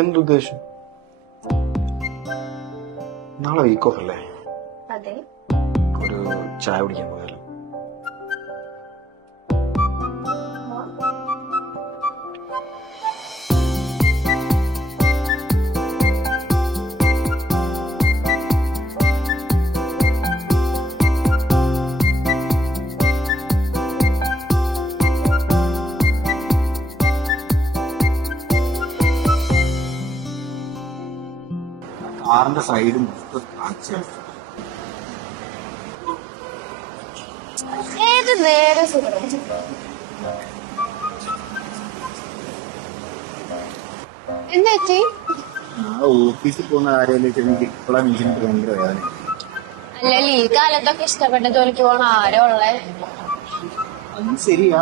എന്തുദ്ദേശം? നാളെ week of അല്ലേ? അതെ. ഒരു ചായ കുടിക്കാൻ പോയാലോ? കാറിന്റെ സൈഡും ഏത് നേരെ സുഖം. എന്താ ചേച്ചി? ഓഫീസിൽ പോകുന്ന കാര്യമായിട്ട് എനിക്ക് ഇപ്പോഴാണ് എനിക്ക് ഭയങ്കര വേദന. അല്ലല്ല ഈ കാലത്തൊക്കെ ഇഷ്ടപ്പെട്ട ജോലിക്ക് പോണ ആരോ ഉള്ളേ. അത് ശരിയാ,